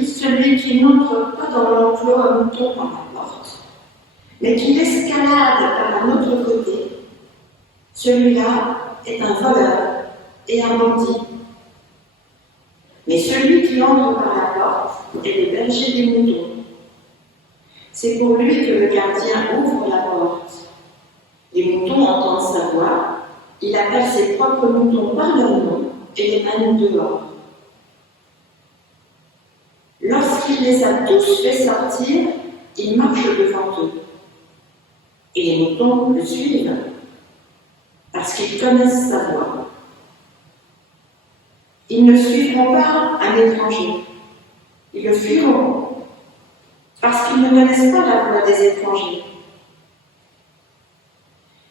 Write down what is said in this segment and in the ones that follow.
aussi celui qui n'entre pas dans l'enclos à mouton par la porte, mais qui l'escalade par un autre côté. Celui-là est un voleur et un bandit. Mais celui qui entre par la porte est le berger des moutons. C'est pour lui que le gardien ouvre la porte. Les moutons entendent sa voix, il appelle ses propres moutons par leur nom et les mène dehors. Lorsqu'il les a tous fait sortir, il marche devant eux. Et les moutons le suivent, parce qu'ils connaissent sa voix. Ils ne suivront pas un étranger, ils le fuiront, parce qu'ils ne connaissent pas la voix des étrangers.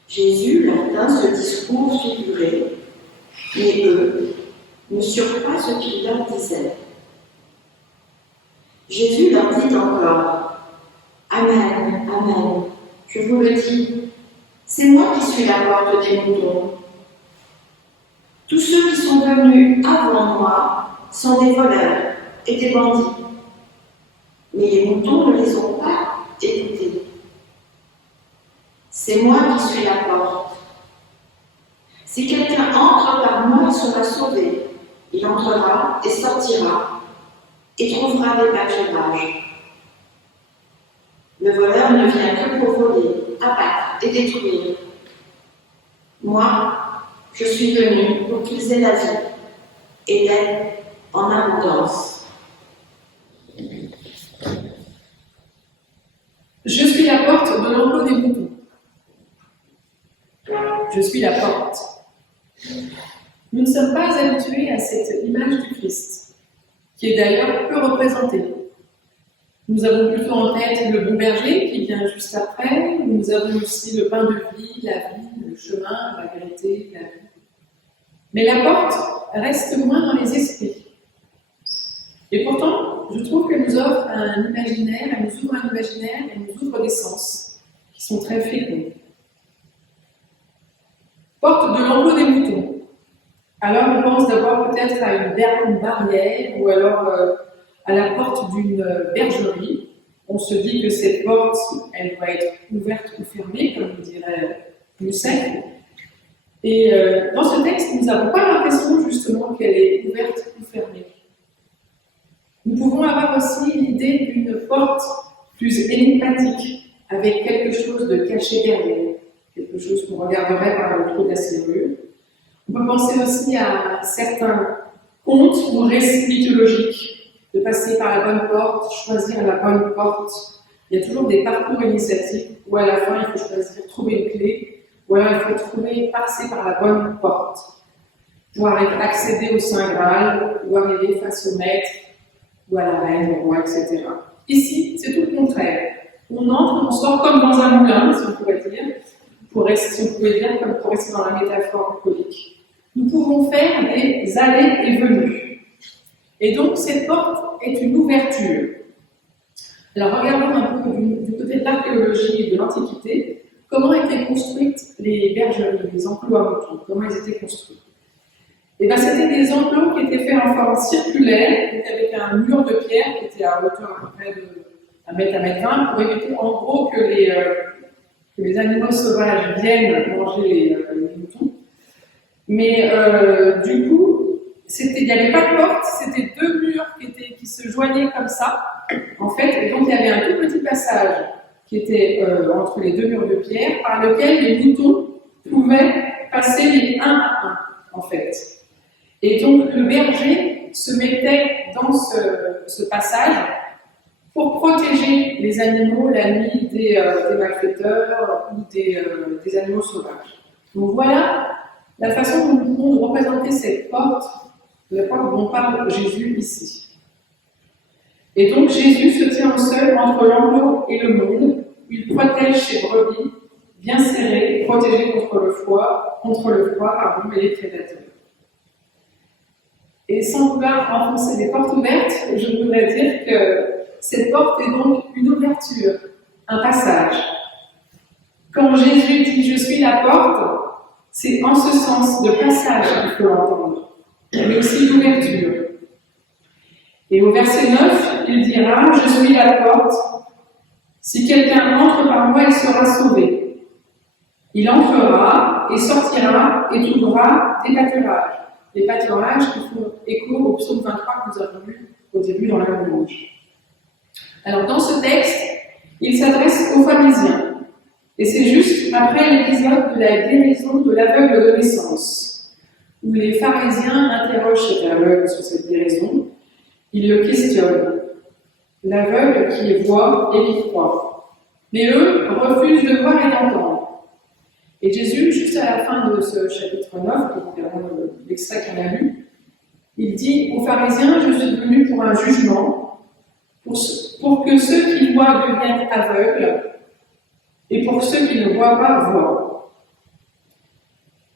Jésus leur donne ce discours figuré, mais eux ne surent pas ce qu'il leur disait. Jésus leur dit encore, « Amen, Amen, je vous le dis, c'est moi qui suis la porte des moutons. Tous ceux qui sont venus avant moi sont des voleurs et des bandits, mais les moutons ne les ont pas écoutés. C'est moi qui suis la porte. Si quelqu'un entre par moi, il sera sauvé. Il entrera et sortira et trouvera des pâturages. Le voleur ne vient que pour voler, abattre et détruire. Moi, je suis venu pour qu'ils aient la vie et l'aient en abondance. Je suis la porte de l'enclos des moutons. Je suis la porte. Nous ne sommes pas habitués à cette image du Christ, qui est d'ailleurs peu représentée. Nous avons plutôt en tête le bon berger qui vient juste après. Nous avons aussi le pain de vie, la vie, le chemin, la vérité, la vie. Mais la porte reste moins dans les esprits. Et pourtant, je trouve qu'elle nous offre un imaginaire, elle nous ouvre un imaginaire, elle nous ouvre des sens qui sont très féconds. Porte de l'enclos des moutons. Alors on pense d'abord peut-être à une barrière ou alors à la porte d'une bergerie. On se dit que cette porte, elle doit être ouverte ou fermée, comme nous dirait Musset. Et dans ce texte, nous n'avons pas l'impression justement qu'elle est ouverte ou fermée. Nous pouvons avoir aussi l'idée d'une porte plus énigmatique, avec quelque chose de caché derrière, quelque chose qu'on regarderait par le trou de la serrure. On peut penser aussi à certains contes ou récits mythologiques, de passer par la bonne porte, choisir la bonne porte. Il y a toujours des parcours initiatiques où à la fin il faut choisir, trouver une clé, ou alors il faut passer par la bonne porte pour accéder au Saint Graal, ou arriver face au maître, ou à la reine, au roi, etc. Ici, c'est tout le contraire. On entre, on sort comme dans un moulin, si on pourrait dire, si on pouvait dire, comme pour rester dans la métaphore bucolique. Nous pouvons faire des allées et venues. Et donc, cette porte est une ouverture. Alors, regardons un peu du côté de l'archéologie et de l'Antiquité, comment étaient construites les bergeries, les enclos à moutons, comment ils étaient construits. Et bien, c'était des enclos qui étaient faits en forme circulaire, avec un mur de pierre qui était à hauteur à peu près de 1 mètre à 1 mètre 20, pour éviter en gros que les animaux sauvages viennent manger les moutons. Mais du coup, il n'y avait pas de porte, c'était 2 murs qui se joignaient comme ça, en fait, et donc il y avait un tout petit passage qui était entre les 2 murs de pierre, par lequel les moutons pouvaient passer les 1 à 1, en fait. Et donc le berger se mettait dans ce passage pour protéger les animaux la nuit des malfaiteurs ou des animaux sauvages. Donc voilà la façon dont nous pouvons représenter cette porte, la porte dont parle Jésus ici. Et donc Jésus se tient seul entre l'enclos et le monde, où il protège ses brebis, bien serrées, protégées contre le froid, et les prédateurs. Et sans vouloir enfoncer des portes ouvertes, je voudrais dire que cette porte est donc une ouverture, un passage. Quand Jésus dit « je suis la porte », c'est en ce sens de passage qu'il faut l'entendre, mais aussi d'ouverture. Et au verset 9, il dira, je suis la porte. Si quelqu'un entre par moi, il sera sauvé. Il entrera et sortira et trouvera des pâturages. Les pâturages qui font écho au psaume 23 que nous avons lu au début dans la louange. Alors dans ce texte, il s'adresse aux pharisiens. Et c'est juste après l'épisode de la guérison de l'aveugle de naissance, où les pharisiens interrogent cet aveugle sur cette guérison. Ils le questionnent. L'aveugle qui voit et qui croit. Mais eux refusent de voir et d'entendre. Et Jésus, juste à la fin de ce chapitre 9, qui est évidemment l'extrait qu'on a lu, il dit aux pharisiens, je suis venu pour un jugement, pour que ceux qui voient deviennent aveugles, et pour ceux qui ne voient pas, voient.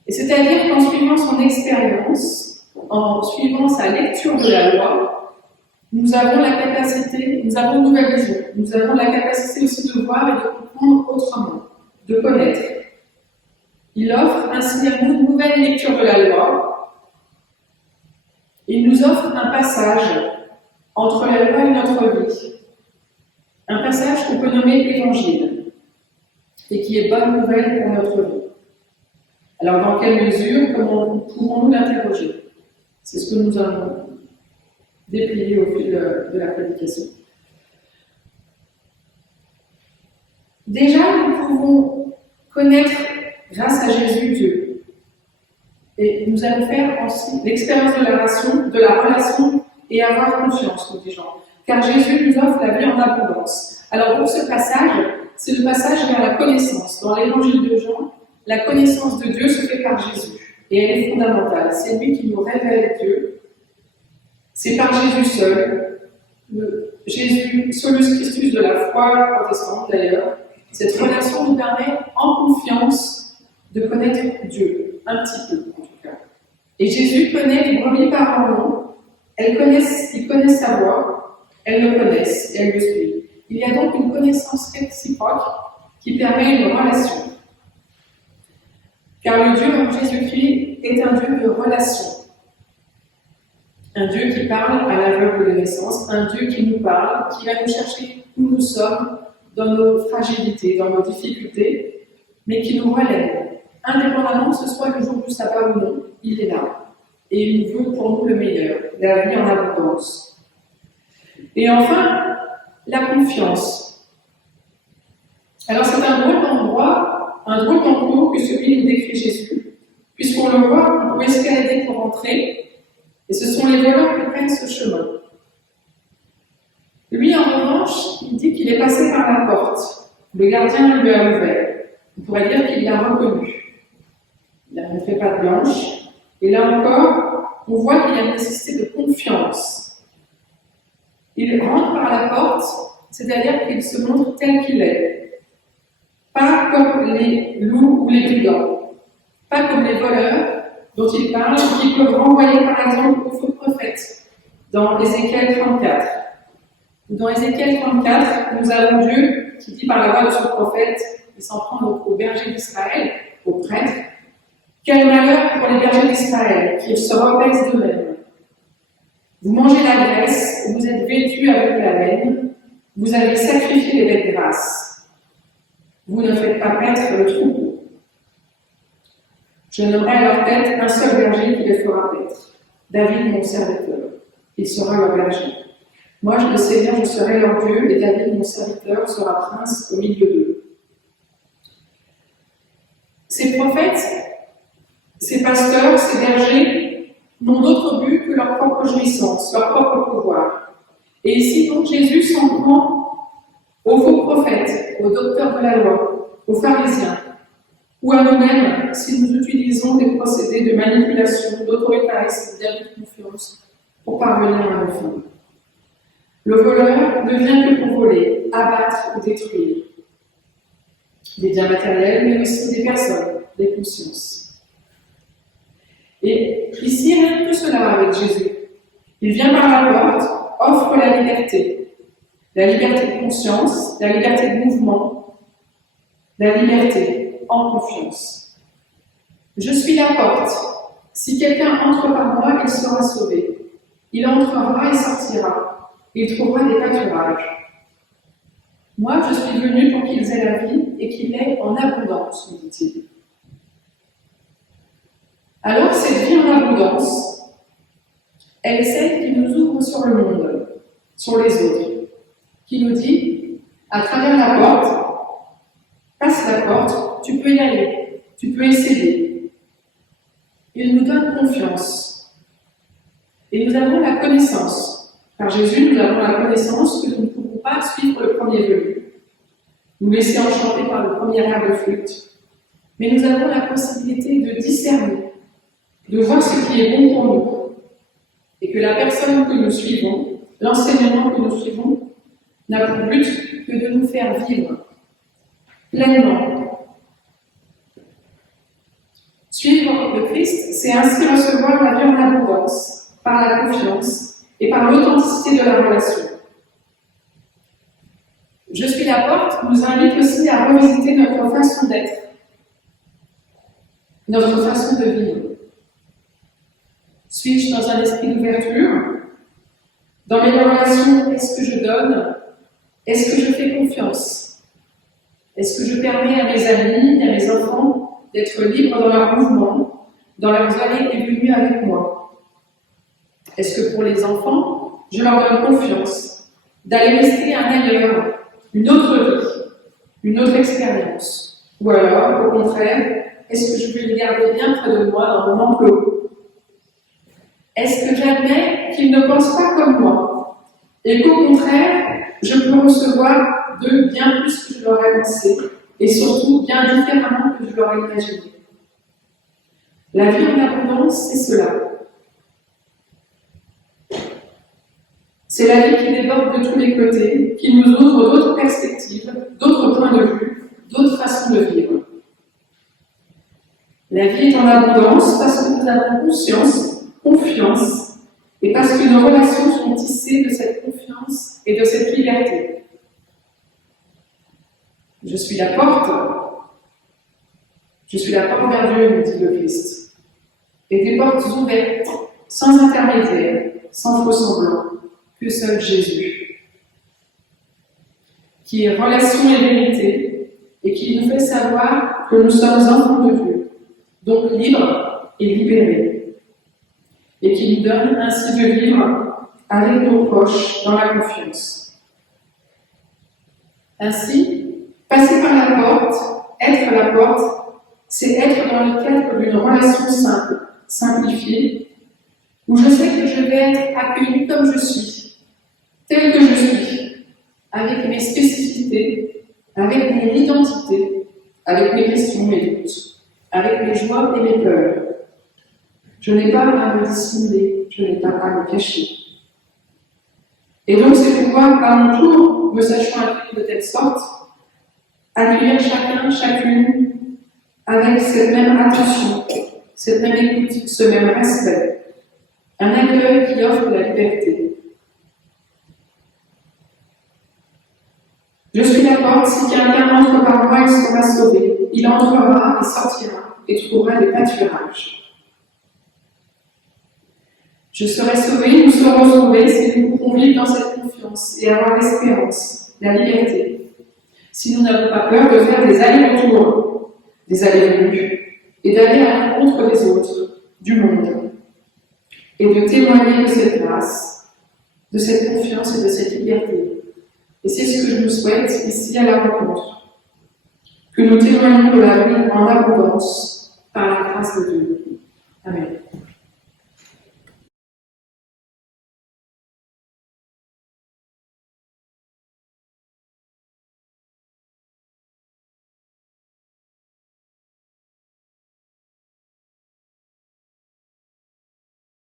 Et c'est-à-dire qu'en suivant son expérience, en suivant sa lecture de la loi, nous avons la capacité, nous avons une nouvelle vision, nous avons la capacité aussi de voir et de comprendre autrement, de connaître. Il offre ainsi à nous une nouvelle lecture de la loi. Il nous offre un passage entre la loi et notre vie. Un passage qu'on peut nommer l'évangile et qui est bonne nouvelle pour notre vie. Alors, dans quelle mesure, comment pouvons-nous l'interroger? C'est ce que nous avons déplié au fil de la prédication. Déjà, nous pouvons connaître, grâce à Jésus, Dieu. Et nous allons faire ensuite l'expérience de la relation et avoir confiance, nous dit Jean. Car Jésus nous offre la vie en abondance. Alors, pour ce passage, c'est le passage vers la connaissance. Dans l'évangile de Jean, la connaissance de Dieu se fait par Jésus. Et elle est fondamentale. C'est lui qui nous révèle Dieu. C'est par Jésus seul. Jésus, solus Christus de la foi protestante d'ailleurs. Cette relation nous permet, en confiance, de connaître Dieu. Un petit peu, en tout cas. Et Jésus connaît les brebis par leur nom. Il connaît sa voix. Elles le connaissent et elles le suivent. Il y a donc une connaissance réciproque qui permet une relation. Car le Dieu en Jésus-Christ est un Dieu de relation. Un Dieu qui parle à l'aveugle de naissance, un Dieu qui nous parle, qui va nous chercher où nous sommes, dans nos fragilités, dans nos difficultés, mais qui nous relève. Indépendamment que ce soit le jour du sabbat ou non, il est là. Et il veut pour nous le meilleur, la vie en abondance. Et enfin, la confiance. Alors c'est un drôle d'endroit, un drôle d'endroit que celui nous décrit Jésus, puisqu'on le voit, on peut escalader pour entrer, et ce sont les voleurs qui prennent ce chemin. Lui, en revanche, il dit qu'il est passé par la porte. Le gardien lui a ouvert. On pourrait dire qu'il l'a reconnu. Il n'a montré patte blanche. Et là encore, on voit qu'il y a une nécessité de confiance. Il rentre par la porte, c'est-à-dire qu'il se montre tel qu'il est. Pas comme les loups ou les brigands. Pas comme les voleurs dont il parle, qui peuvent renvoyer par exemple aux faux prophètes dans Ézéchiel 34. Dans Ézéchiel 34, nous avons Dieu qui dit par la voix de ce prophète, il s'en prend aux bergers d'Israël, aux prêtres, quel malheur pour les bergers d'Israël, qu'ils se repaissent d'eux-mêmes. Vous mangez la graisse, vous êtes vêtus avec la laine, vous avez sacrifié les bêtes grasses. Vous ne faites pas paître le troupeau. Je nommerai à leur tête un seul berger qui les fera paître, David mon serviteur. Il sera leur berger. Moi, le Seigneur, je serai leur Dieu, et David mon serviteur sera prince au milieu d'eux. Ces prophètes, ces pasteurs, ces bergers n'ont d'autre but que leur propre jouissance, leur propre pouvoir. Et ici, donc, Jésus s'en prend aux faux prophètes, aux docteurs de la loi, aux pharisiens, ou à nous-mêmes si nous utilisons des procédés de manipulation, d'autoritarisme, d'abus de confiance pour parvenir à nos fins. Le voleur ne vient que pour voler, abattre ou détruire des biens matériels, mais aussi des personnes, des consciences. Et ici, rien de tout cela avec Jésus. Il vient par la porte, offre la liberté de conscience, la liberté de mouvement, la liberté en confiance. Je suis la porte. Si quelqu'un entre par moi, il sera sauvé. Il entrera et sortira. il trouvera des pâturages. Moi, je suis venu pour qu'ils aient la vie et qu'ils l'aient en abondance, nous dit-il. Alors, cette vie en abondance, elle est celle qui nous ouvre sur le monde, sur les autres, qui nous dit, à travers la porte, passe la porte, tu peux y aller, tu peux essayer. Il nous donne confiance. Et nous avons la connaissance. Par Jésus, nous avons la connaissance que nous ne pouvons pas suivre le premier venu, nous laisser enchanter par le premier air de flûte. Mais nous avons la possibilité de discerner, de voir ce qui est bon pour nous. Et que la personne que nous suivons, l'enseignement que nous suivons, n'a pour but que de nous faire vivre pleinement. Suivre le Christ, c'est ainsi recevoir la vie en abondance, par la confiance et par l'authenticité de la relation. Je suis la porte nous invite aussi à revisiter notre façon d'être, notre façon de vivre. Suis-je dans un esprit d'ouverture? Dans mes relations, est-ce que je donne? Est-ce que je fais confiance? Est-ce que je permets à mes amis, à mes enfants d'être libres dans leur mouvement, dans leurs allées et venues avec moi? Est-ce que pour les enfants, je leur donne confiance d'aller rester un ailleurs, une autre vie, une autre expérience? Ou alors, au contraire, est-ce que je vais les garder bien près de moi dans mon enclos? Est-ce que j'admets qu'ils ne pensent pas comme moi et qu'au contraire, je peux recevoir d'eux bien plus que je leur ai pensé et surtout bien différemment que je leur ai imaginé? La vie en abondance, c'est cela. C'est la vie qui déborde de tous les côtés, qui nous ouvre d'autres perspectives, d'autres points de vue, d'autres façons de vivre. La vie est en abondance parce que nous avons conscience, confiance, et parce que nos relations sont tissées de cette confiance et de cette liberté. Je suis la porte vers Dieu, nous dit le Christ. Et des portes ouvertes, sans intermédiaire, sans faux semblant, que seul Jésus, qui est relation et vérité, et qui nous fait savoir que nous sommes enfants de Dieu, donc libres et libérés, et qui nous donne ainsi de vivre avec nos proches dans la confiance. Ainsi, passer par la porte, être la porte, c'est être dans le cadre d'une relation simple, simplifiée, où je sais que je vais être accueillie comme je suis, tel que je suis, avec mes spécificités, avec mon identité, avec mes questions, mes doutes, avec mes joies et mes peurs. Je n'ai pas à me dissimuler, je n'ai pas à me cacher. Et donc c'est pouvoir, à mon tour, me sachant accueillir de telle sorte, accueillir chacun, chacune, avec cette même attention, cette même écoute, ce même respect. Un accueil qui offre la liberté. Je suis la porte, si quelqu'un entre par moi, il sera sauvé. Il entrera et sortira et trouvera des pâturages. Je serai sauvé, nous serons sauvés si nous pouvons vivre dans cette confiance et avoir l'espérance, la liberté. Si nous n'avons pas peur de faire des allers-retours, des allers-venues, et d'aller à la rencontre des autres, du monde, et de témoigner de cette grâce, de cette confiance et de cette liberté. Et c'est ce que je nous souhaite ici à la rencontre. Que nous témoignions de la vie en abondance par la grâce de Dieu. Amen.